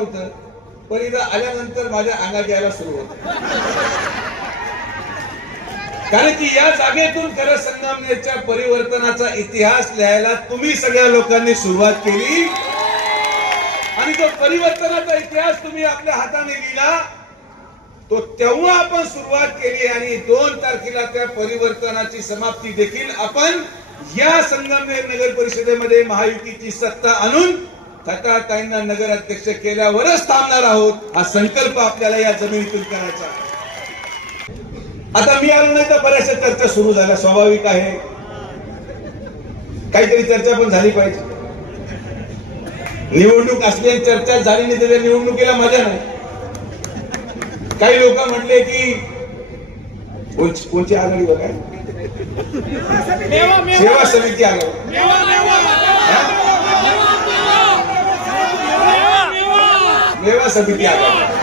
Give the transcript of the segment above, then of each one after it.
नव्हतं, पण इथं आल्यानंतर माझ्या अंगात यायला सुरू होत. कारण की या जागेतून खरं संगमनेरच्या परिवर्तनाचा इतिहास लिहायला तुम्ही सगळ्या लोकांनी सुरुवात केली आणि तो परिवर्तनाचा इतिहास तुम्ही आपल्या हाताने लिहिला. तो तेव्हा आपण सुरुवात केली आणि 2 तारखेला त्या परिवर्तनाची समाप्ती देखील आपण या संगमनेर नगर परिषदेमध्ये महायुतीची सत्ता आणून खताताईंना नगर अध्यक्ष केल्यावरच थांबणार आहोत. हा संकल्प आपल्याला या जमिनीतून करायचा. आता मी आलो नाही तर बऱ्याचशा चर्चा सुरू झाल्या, स्वाभाविक आहे. काहीतरी चर्चा पण झाली पाहिजे. निवडणूक असली आणि चर्चा झाली नाही तर निवडणुकीला मजा नाही. काही लोक म्हटले की कोणची आघाडी बघा, सेवा समिती आघाडी, मेवा समिती आघाडी.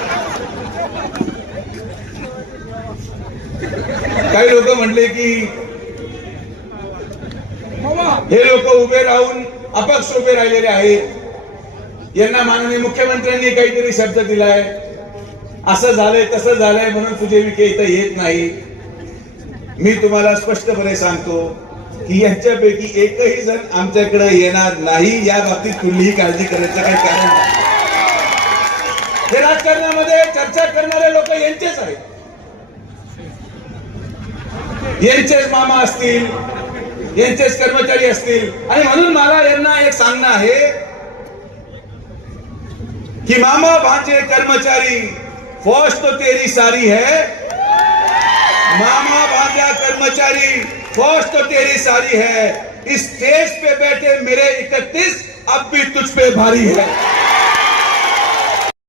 काही लोक म्हटले की हे लोक उभे राहून अपक्ष उभे राहिलेले आहेत, यांना माननीय मुख्यमंत्र्यांनी काहीतरी शब्द दिलाय, असं झालंय तसं झालंय म्हणून सुजय विखे इथं येत नाही. मी तुम्हाला स्पष्टपणे सांगतो की यांच्यापैकी एकही जण आमच्याकडे येणार नाही. या बाबतीत कुठलीही काळजी करायचं काही कारण नाही. हे राजकारणामध्ये चर्चा करणारे लोक यांचेच आहेत, यांचेच मामा असतील, यांचेच कर्मचारी असतील. आणि म्हणून मला यांना एक सांगणं आहे कि मामा भांजे कर्मचारी फौज तो तेरी सारी है, मामा भांजा कर्मचारी फौज तो तेरी सारी है, इस स्टेज पे बैठे मेरे 31 अब भी तुझ पे भारी है.